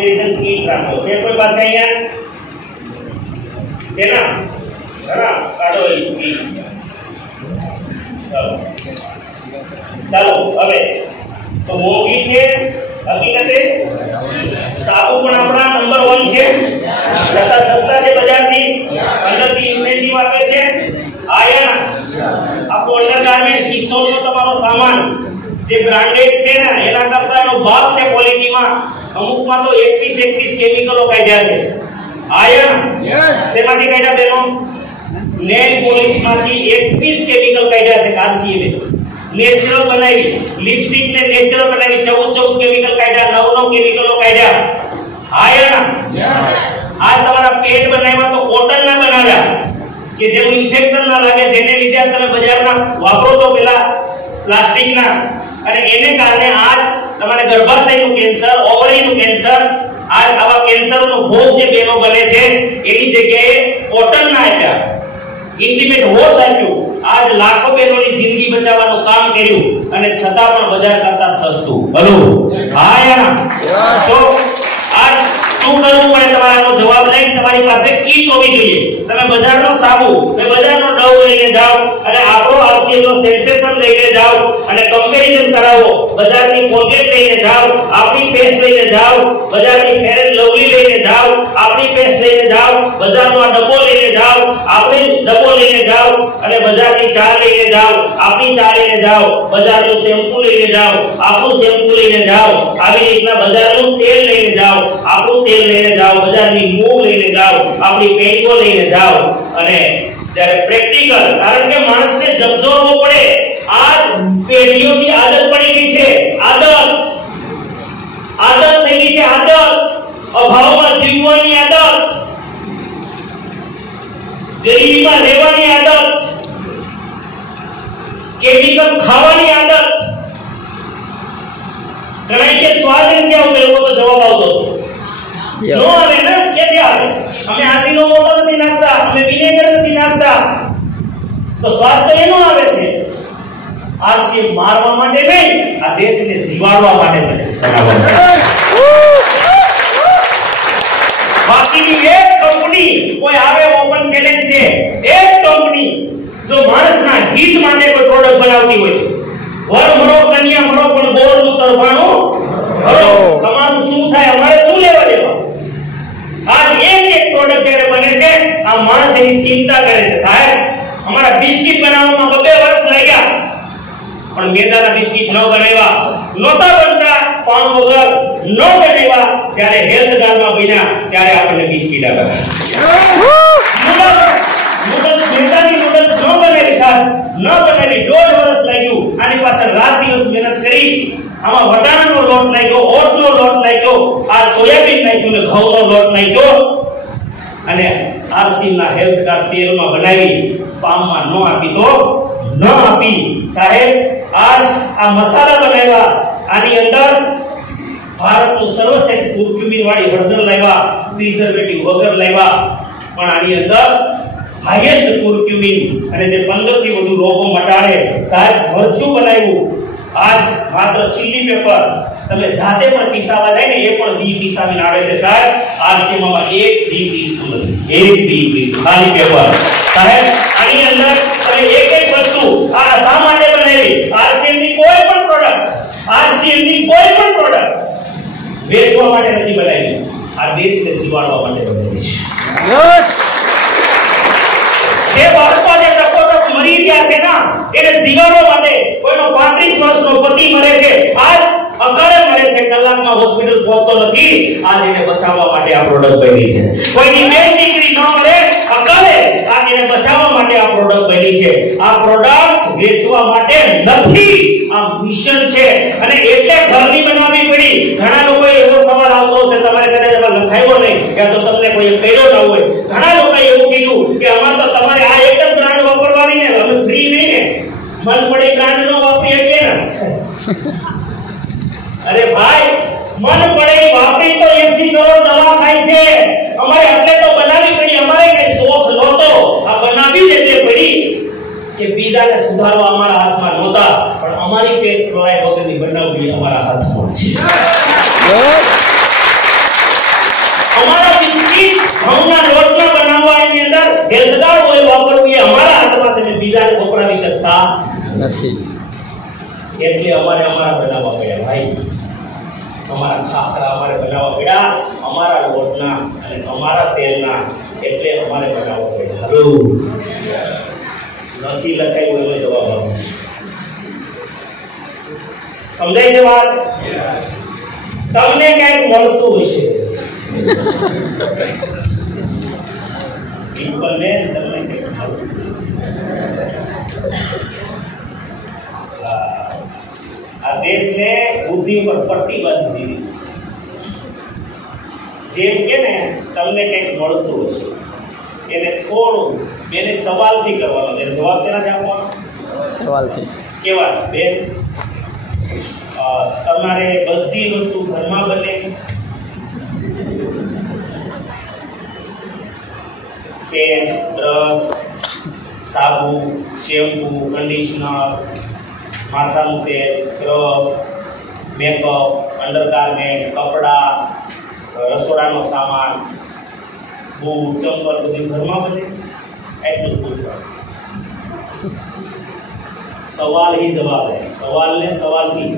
Comparison kit રાખો છે કોઈ પાસે અહીંયા છે ના ખરા કાઢો એ કીટ ચાલો હવે તો મોંઘી છે હકીકતે સાબુ પણ આપણા નંબર 1 છે છતાં સસ્તા છે બજારથી અંદરથી ઇન્સેન્ટિવ આપે છે આયા આપણો અંડરગાર્મેન્ટ કિસ્સોનો તમારો સામાન જે બ્રાન્ડેડ છે ને એના કરતા એનો ભાવ છે ક્વોલિટીમાં અમુકમાં તો 21 કેમિકલો કાઢ્યા છે આયા શેમાંથી કાઢ્યા બેનો નેલ પોલિશમાંથી 21 કેમિકલ કાઢ્યા છે કાલસીએ નેચરલ બનાવી લિપસ્ટિક ને નેચરલ બનાવી 14 કેમિકલ કાઢ્યા 9 કેમિકલો કાઢ્યા આયા આ તમારા પેટ બનાવ્યા તો કોટન ના બનાવ્યા કે જેનું ઇન્ફેક્શન ના લાગે જેને લીધે તમે બજારના વાપરો છો પેલા પ્લાસ્ટિક ના અને એને કારણે આજ તમારે ગર્ભાશયનું કેન્સર ઓવરીનું કેન્સર આવા કેન્સરનો ભોગ જે બેનો બને છે એની જગ્યાએ કોટન ના આપ્યા ઇન્ટિમેટ વોશ આપ્યું આજ લાખો બહેનોની જિંદગી બચાવવાનું કામ કર્યું અને છતાં પણ બજાર કરતા સસ્તું ભલો હા યાર તો આજ શું કરવું પડે તમારાનો જવાબ લઈને તમારી પાસે કીટ હોવી જોઈએ તમે બજારનો સાબુ કે બજારનો ડવ લઈને જાઓ અને આપણો આરસીએનો સેન્સેશન લઈને જાઓ અને કમ્પેરિઝન કરાવો બજારની કોલગેટ લઈને જાઓ આપણી પેસ્ટ લઈને જાઓ બજારની ફેર એન્ડ લવલી લઈને જાઓ આપણી પેસ્ટ લઈને જાઓ બજારનો આ ડબ્બો લઈને જાઓ આપણી ડબ્બો લઈને જાઓ અને બજારની ચા લઈને જાઓ આપણી ચા લઈને જાઓ બજારનું શેમ્પુ લઈને જાઓ આપણું શેમ્પુ લઈને જાઓ આવી રીતના બજારનું તેલ લઈને જાઓ આપણું તેલ લઈને જાઓ બજારની મૂવ લઈને જાઓ આપણી પેન્ટો લઈને જાઓ અને જ્યારે પ્રેક્ટિકલ કારણ કે માણસને જબજોરવો પડે આ પેઢીઓની આદત પડી ગઈ છે આદત થઈ ગઈ છે આદત અભાવમાં જીવવાની આદત ગરીબીમાં રહેવાની આદત કેમિકલ ખાવાની આદત ઘણા કે સ્વાદ નથી આવતો એવો તો જવાબ આવતો નો આવે ને ક્યાંથી આવે અમે આદીનો મોટો નથી નાખતા અમે વિનેગર નથી નાખતા તો સ્વાદ તો એનો આવે છે આરસી મારવા માટે નહીં આ દેશને જીવાડવા માટે બાકીની એક કંપની કોઈ આવે ઓપન ચેલેન્જ છે એક કંપની જો માણસના હિત માટે કોઈ પ્રોડક્ટ બનાવતી હોય વર મરો કન્યા મરો પણ બોરનું તરફાણું ભરો તમારું શું થાય અમારે શું લેવા દેવા આજ એક પ્રોડક્ટ જ્યારે બને છે આ માણસ એની ચિંતા કરે છે સાહેબ અમારા બિસ્કિટ બનાવવામાં 2 વર્ષ લાગ્યા પણ મેદાના બિસ્કિટ ન બનાવ્યા નોતા બનતા પાન વગર ન બનાવ્યા જ્યારે હેલ્થ કાર્ડમાં બન્યા ત્યારે આપણને બિસ્કિટ આપ્યા નૂડલ્સ મેદાની નૂડલ્સ ન બનાવી સાહેબ ન બનાવી 1.5 વર્ષ લાગ્યું આની પાછળ રાત દિવસ મહેનત કરી આમાં વટાણાનો લોટ નાખ્યો ઓટનો લોટ નાખ્યો આ સોયાબીન નાખ્યું ને ઘઉંનો લોટ નાખ્યો અને આરસીના હેલ્થ કાર્ડ તેલમાં બનાવી પામમાં ન આપી તો ન આપી સાહેબ આજ આ મસાલા બનાવ્યા આની અંદર ભારતનું સર્વશ્રેષ્ઠ કુર્ક્યુમિન વાળી હળદર લાવ્યા પ્રિઝર્વેટિવ વગર લાવ્યા પણ આની અંદર હાઈએસ્ટ કુર્ક્યુમિન અને જે 15 થી વધુ રોગો મટાડે સાહેબ મરચું બનાવ્યું આજ માત્ર ચીલી પેપર તમે જાતે પણ પીસાવા જાય ને એ પણ બી પીસાવીને આવે છે સાહેબ આરસીએમમાં એક બી પીસતું નથી એક બી પીસતું ખાલી પેપર સાહેબ આની અંદર તમે એક વસ્તુ આ શા માટે બનાવી આરસીએમની કોઈ પણ પ્રોડક્ટ વેચવા માટે નથી બનાવી આ દેશને જીવાડવા માટે બનાવી છે જે બાળકો જે ટકોટક મરી ગયા છે ને એને જીવાડવા માટે કોઈનો 35 વર્ષનો પતિ મરે છે આજ અકાળે મરે છે કલાકમાં હોસ્પિટલ પહોંચતો નથી આજ એને બચાવવા માટે આ પ્રોડક્ટ બની છે કોઈની બેન દીકરી ન મરે અકાળે આજ એને બચાવવા માટે આ પ્રોડક્ટ બની છે આ પ્રોડક્ટ વેચવા માટે નથી આ મિશન છે અને એટલે ઘરની બનાવવી પડી ઘણા લોકો એવો સવાલ આવતો હશે તમારે કદાચ એમાં લખાયો નહીં કે તો તમને કોઈ કહ્યો ન હોય ઘણા લોકો એવું કીધું કે અમાર તો તમારે આ એક જ બ્રાન્ડ વાપરવાની ને અમે ફ્રી નહીં ને મન પડે બ્રાન્ડ નો વાપરી શકીએ ને અરે ભાઈ મન પડે વાપરી તો 80 કરોડ દવા ખાય છે અમારે એટલે તો બનાવી પડી અમારે કઈ શોખ નહોતો આ બનાવી જ એટલે પડી કે બીજાને સુધારવા અમારા હાથમાં નહોતા પણ અમારી પેટ પ્રવાહ વગરની બનાવવી અમારા હાથમાં છે ઘઉંના લોટના બનાવવાની અંદર હેલ્થગાર્ડ ઓઇલ વાપરવું એ અમારા હાથમાં છે, બીજાને વપરાવી શકતા નથી. એટલે અમારે અમારા બનાવવા પડ્યા ભાઈ, અમારા ખાખરા અમારે બનાવવા પડ્યા, અમારા લોટના અને અમારા તેલના, એટલે અમારે બનાવવા પડ્યા. હલો, નથી લખાયું એનો જવાબ આપો. સમજાય છે વાત? તમને ક્યાંક મળતું હશે, તમને આ દેશને બુદ્ધિ પર પટ્ટી બાંધી દીધી. જેમ કે ને તમને કંઈક મળતું હશે, એને થોડું એને સવાલથી કરવાનો, એને જવાબ શેનાથી આપવાનો? સવાલથી. કેવા બેન, તમારે બધી વસ્તુ ઘરમાં બને, પેસ્ટ, બ્રશ, સાબુ, શેમ્પુ, કન્ડિશનર, માથાનું તેલ, સ્ક્રબ, મેકઅપ, અંડરગાર્મેન્ટ, કપડાં, રસોડાનો સામાન, બૂટ, ચંપલ બધું ઘરમાં બને? એટલું જ પૂછવાનું. સવાલ ही જવાબ है, સવાલ ને સવાલથી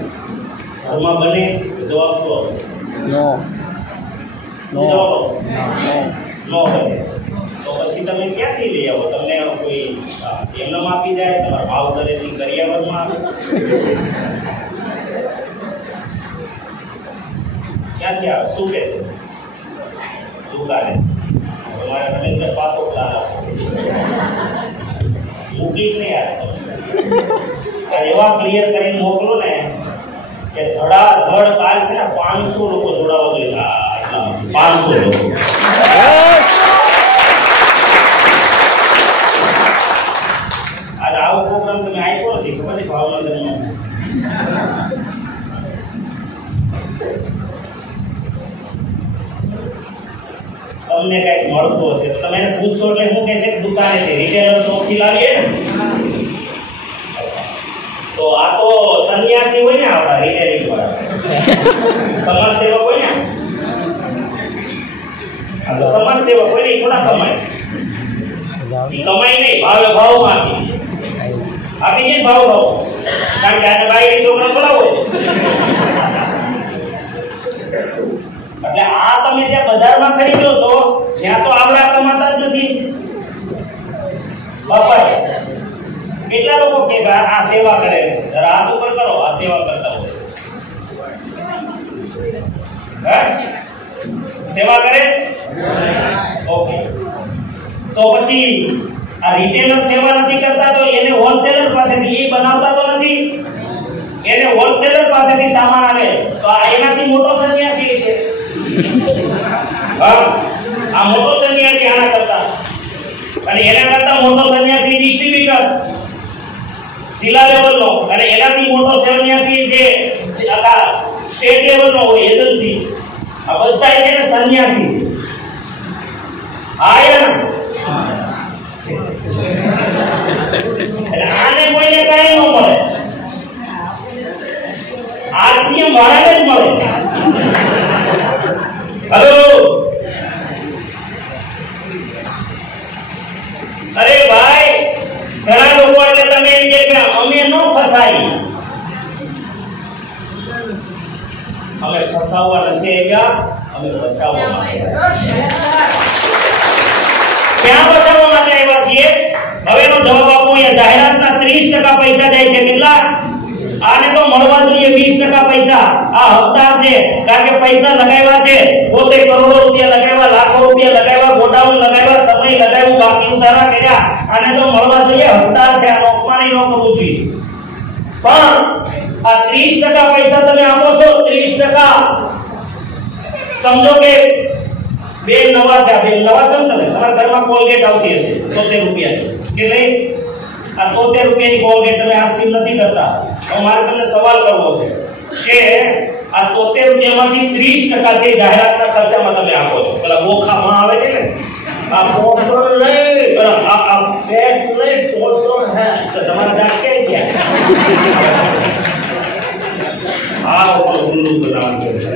ઘરમાં બને જવાબ શું આવશે? નો. શું જવાબ આવશે? નો બને. તો પછી તમે ક્યાંથી લઈ આવો? તમને કોઈ એમને આપી જાય? તમારા ભાવ દરેથી કરિયાવરમાં આવે? ક્યાંથી આવે? શું કહે છે? દુકાને. તમારે રવિન્દ્ર પાછો પ્લાન આપો, મૂકીશ નહીં યાર. એવા ક્લિયર કરીને મોકલો ને કે ધડાધડ કાલ છે ને 500 લોકો જોડાવા ગયેલા. 500 લોકો. આજે આવો પ્રોગ્રામ તમે આપ્યો નથી, ખબર છે ભાવનગરમાં? તમને કઈક મળતું હશે તો તમે એને પૂછો એટલે હું કહેશે કે દુકાનેથી રિટેલર શોપથી લાવીએ ને. તો આ તો સન્યાસી હોય ને, આપણા રિટેલિંગ વાળા સમાજ સેવક હોય ને, આ તો સમાજ સેવક હોય ને, થોડા કમાય. કમાઈ નહીં, ભાવે ભાવમાંથી આપી દે. ભાવ કારણ કે આ બાઈની છોકરા થોડા હોય. એટલે આ તમે જે બજારમાં ખરીદો છો ત્યાં તો આવડા કમાતા જ નથી બાપા. કેટલા લોકો કે આ સેવા કરે, જરા હાથ ઉપર કરો, આ સેવા કરતા હોય. હે સેવા કરે? ઓકે, તો પછી આ રિટેલર સેવા નથી કરતા તો એને હોલસેલર પાસેથી એ બનાવતા તો નથી, એને હોલસેલર પાસેથી સામાન આવે તો આ એનાથી મોટો સન્યાસી છે. હા, આ મોટો સન્યાસી આના કરતા, અને એના કરતા મોટો સન્યાસી ડિસ્ટ્રીબ્યુટર જિલ્લા લેવલનો, અને એનાથી મોટો સન્યાસી જે આખા સ્ટેટ લેવલનો હોય એજન્સી. આ બધા છે ને સન્યાસી. આયા એટલે આને કોઈને કાંઈ ન મળે, આરસીએમ વાળાને જ મળે. हेलो, अरे भाई घણા લોકો એટલે તમે એમ કે અમે ન ફસાઈ, અમે ફસાવવા નથી આવ્યા, અમે બચાવવા માટે ક્યાં બચાવવા માટે આવ્યા છીએ? હવેનો જવાબ આપો. અહીંયા જાહેરાતના 30% પૈસા જાય છે. કેટલા? આને તો મળવા જોઈએ 20% પૈસા. આ હકદાર છે કારણ કે પૈસા લગાવ્યા છે, પોતે કરોડો રૂપિયા લગાવ્યા, લાખો રૂપિયા લગાવ્યા, ગોડાઉન લગાવ્યા, સમય લગાવ્યું, બાકી ઉધારા કર્યા. આને તો મળવા જોઈએ, હકદાર છે. આનો અપમાન ન કરવું જોઈએ. પણ આ 30% પૈસા તમે આપો છો, 30% સમજો કે બે નવા છે. બે નવા છે તમે તમારા ઘરમાં કોલગેટ આવતી હશે 70 રૂપિયાની કે નહીં? આ 70 રૂપિયાની કોલગેટ તમે આપસી નથી કરતા. મારે તમને સવાલ કરવો છે કે આ 70 રૂપિયામાંથી 30% છે જાહેરાતના ખર્ચામાં તમે આપો છો. પેલા બોખામાં આવે છે ને, આ પોસ્ટર લઈ આ પેટ લઈ પોસ્ટર હે તો તમારા દાંત કે ગયા આ ઉપર ઉલ્લુ બનાવવાનું છે.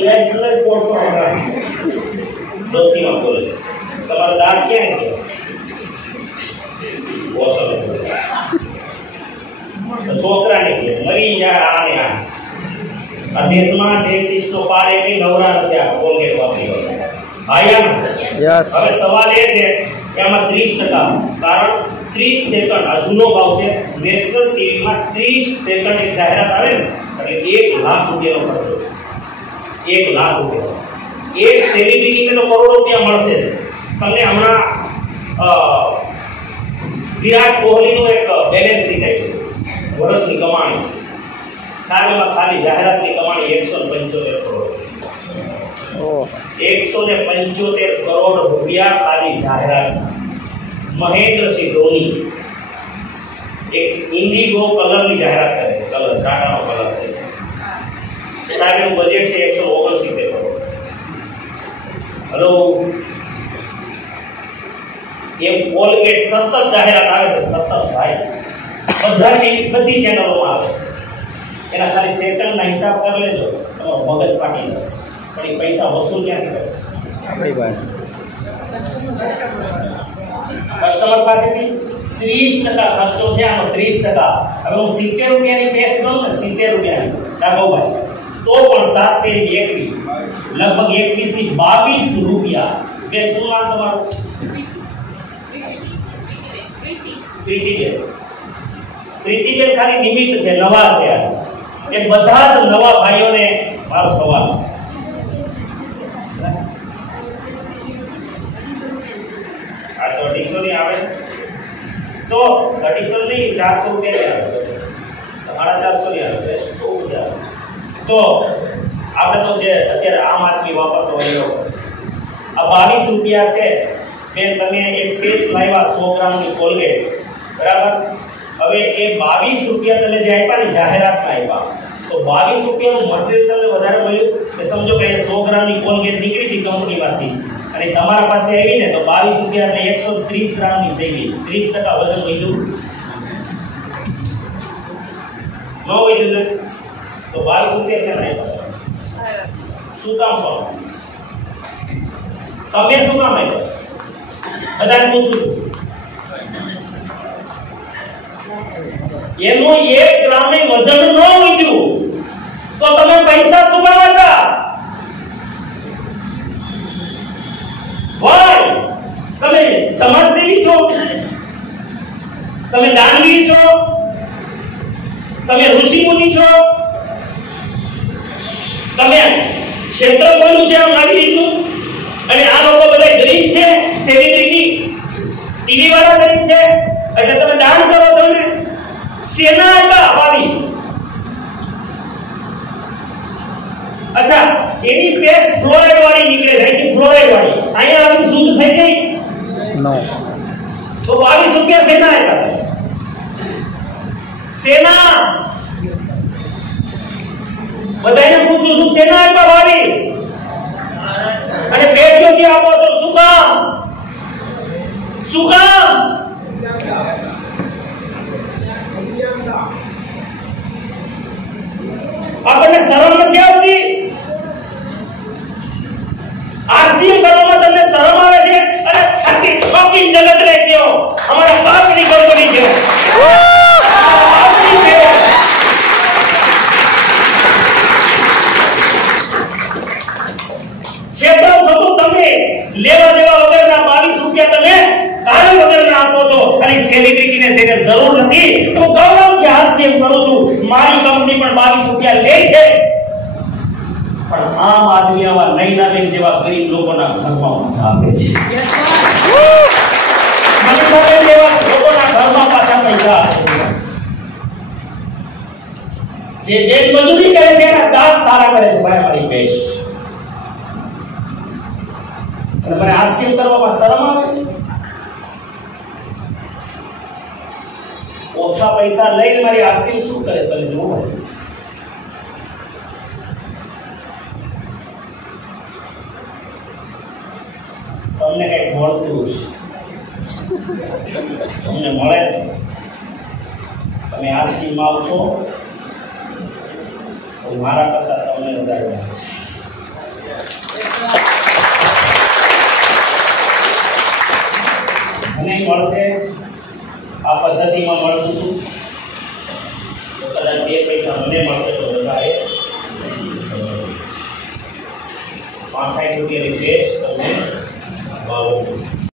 ઈલાજ એટલે પોટો ડોસીમાં બોલે તમારો દાંત ક્યાં ગયો ઓસલે છોકરા નીકળે મરી જાય આને આ દેશમાં ડેન્ટિસ્ટો પારે કે નવરા નથી આ કોલગેટ વાપરી આયા યસ હવે સવાલ એ છે કે આમાં 30% કારણ 30 સેકન્ડ આ જૂનો ભાવ છે નેશનલ ટીવીમાં 30 સેકન્ડ એક જાહેરાત આવે ને એટલે 1 લાખ રૂપિયાનો ખર્ચો 1 લાખ રૂપિયા એક સેલિબ્રિટીને તો કરોડો રૂપિયા મળશે તમને હમણાં વિરાટ કોહલીનું એક બેલેન્સ શીટ આવ્યું વર્ષની કમાણી સાલમાં ખાલી જાહેરાતની કમાણી 175 કરોડ ઓહ 175 કરોડ રૂપિયા ખાલી જાહેરાત મહેન્દ્રસિંહ ધોની એક ઇન્ડિગો કલરની જાહેરાત કરે છે કલર ટાટાનો કલર છે સાહેબનું બજેટ છે 169 કરોડ હલો એ કોલગેટ સતત જાહેરાત આવે છે સતત ભાઈ બધી ચેનલોમાં આવે છે એના ખાલી સેકન્ડના હિસાબ કરી લેજો તમારો મગજ ફાટી જશે પણ એ પૈસા વસૂલ ક્યાંથી કરે આપણી પાસે કસ્ટમર પાસેથી 30% ખર્ચો છે આનો 30%. હવે હું 70 રૂપિયાની પેસ્ટ લઉં ને 70 રૂપિયાની રાઘવભાઈ તો પણ 7 તેરી 21 લગભગ 21 થી 22 રૂપિયા કે શું નામ તમારું પ્રીતિબેન ખાલી નિમિત્ત છે નવા છે આ એ બધા જ નવા ભાઈઓને મારો સવાલ છે આ તો 250 ની આવે તો 250 ની 400 રૂપિયા ની આવે 450 ની આવે તો આપણે તો જે અત્યારે આમ આદમી વાપરતો હોય આ 22 રૂપિયા છે બેન તમે એક પેસ્ટ લાવ્યા 100 ગ્રામની કોલગેટ બરાબર હવે એ 22 રૂપિયા તમે જે આપ્યા ને જાહેરાતમાં આપ્યા તો 22 રૂપિયાનું મટીરીયલ તમને વધારે મળ્યું કે સમજો કે 100 ગ્રામની કોલગેટ નીકળી હતી કંપનીમાંથી અને તમારા પાસે આવી ને તો 22 રૂપિયા એટલે 130 ગ્રામની થઈ ગઈ 30% વજન વધ્યું ન વધ્યું તો 22 રૂપિયા છે ને શું કામ કરો તમે શું કામ આપ્યો બધાને પૂછું છું એનો 1 ગ્રામે વજન ન વધ્યું તો તમે પૈસા શું કામ આપ્યા વાય તમે સમાજસેવી છો તમે દાનવીર છો તમે ઋષિ મુનિ છો તમે ક્ષેત્ર કોનું છે આમ આવી રીતનું અને આ લોકો બધા ગરીબ છે સેલિબ્રિટી ટીવી વાળા ગરીબ છે એટલે તમે દાન કરો છો ને સેના આપ્યા 22 અચ્છા એની પેસ્ટ ફ્લોરાઇડ વાળી નીકળે છે કે ફ્લોરાઇડ વાળી અહીંયા આવી શુદ્ધ થઈ ગઈ નો તો 22 રૂપિયા સેના આપ્યા સેના બધાને પૂછું છું સેના આપ્યા 22 અને પેટ યોગ્ય આપો છો શું કામ આપણને શરમ નથી આવતી આરસીએમ કરવામાં તમને શરમ આવે છે અને છાતી ઠોકી જગત ને કહો અમારા બાપની કંપની છે બાપની છે છેતર થતું તમે લેવા દેવા વગરના 22 રૂપિયા તમે કારણ વગરના આપો છો અને સેલિબ્રિટીને જેને જરૂર નથી તો ગૌરવથી હાસ્ય કરું છું મારી કંપની પણ 22 રૂપિયા લે છે પણ આમ આદમી આવા નૈનાબેન જેવા ગરીબ લોકોના ઘરમાં પાછા આપે છે મનીષાબેન જેવા લોકોના ઘરમાં પાછા પૈસા આપે છે જે બેન મજૂરી કરે છે એના દાંત સારા કરે છે ભાઈ મારી બેસ્ટ અને મને હાસ્ય કરવામાં શરમ આવે છે ઓછા પૈસા લઈને મારી હાસ્ય શું કરે તમે જોવો તમને કઈ મળતું તમને મળે છે તમે આરસી માં આવશો તો મારા કરતા તમને વધારે મળશે મળતું હતું તો કદાચ 2 પૈસા મને મળશે તો વધારે 65 રૂપિયાની ભેંસ તમને ભાવ